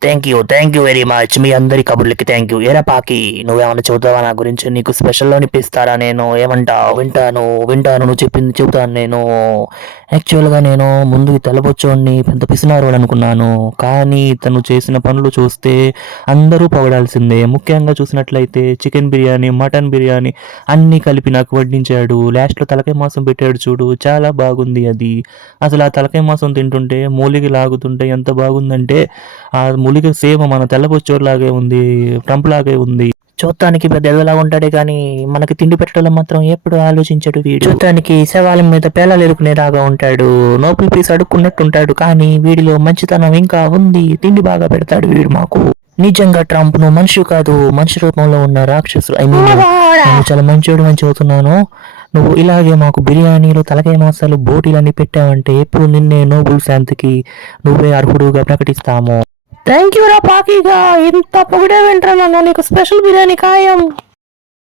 Thank you thank you very much మీ అందరి కబుర్లకి thank you ఏరా పాకి నువ్వేమన్నా చెబుతావా నా గురించి? నీకు స్పెషల్లో అనిపిస్తారా నేను? ఏమంటావు? వింటాను వింటాను నువ్వు చెప్పింది చెబుతాను నేను. యాక్చువల్గా నేను ముందు తెల్లబొచ్చోడిని పెద్ద పిసినారు అనుకున్నాను. కానీ తను చేసిన పనులు చూస్తే అందరూ పొగడాల్సిందే. ముఖ్యంగా చూసినట్లయితే చికెన్ బిర్యానీ మటన్ బిర్యానీ అన్నీ కలిపి నాకు వడ్డించాడు. లాస్ట్లో తలకాయ మాంసం పెట్టాడు చూడు. చాలా బాగుంది అది. అసలు ఆ తలకాయ మాంసం తింటుంటే మూలిగి లాగుతుంటే ఎంత బాగుందంటే ఆ మూలిక సేమ్ మన తెల్లబొచ్చోరులాగే ఉంది ట్రంప్ లాగే ఉంది. చూడటానికి పెద్ద ఎదలా ఉంటాడే కానీ మనకి తిండి పెట్టడం మాత్రం ఎప్పుడు ఆలోచించడు వీడు. చూడటానికి శవాల మీద పేలాలు ఎరుకునేలాగా ఉంటాడు. నోపుల పీస్ అడుక్కున్నట్టు ఉంటాడు కానీ వీడిలో మంచితనం ఇంకా ఉంది. తిండి బాగా పెడతాడు వీడు మాకు. నిజంగా ట్రంప్ నువ్వు మనిషి కాదు మనిషి రూపంలో ఉన్న రాక్షసులు ఐ మీన్ నేను చాలా మంచోడు మంచి అవుతున్నాను నువ్వు ఇలాగే మాకు బిర్యానీలు తలకాయ మాసాలు బోటీలు అన్ని పెట్టావంటే ఎప్పుడు నిన్నే నోబుల్ శాంతికి నువ్వే అర్హుడుగా ప్రకటిస్తాము. థ్యాంక్ యూ రా పాకీగా. ఇంత పొగిడే వింటున్నాను నీకు స్పెషల్ బిర్యానీ ఖాయం.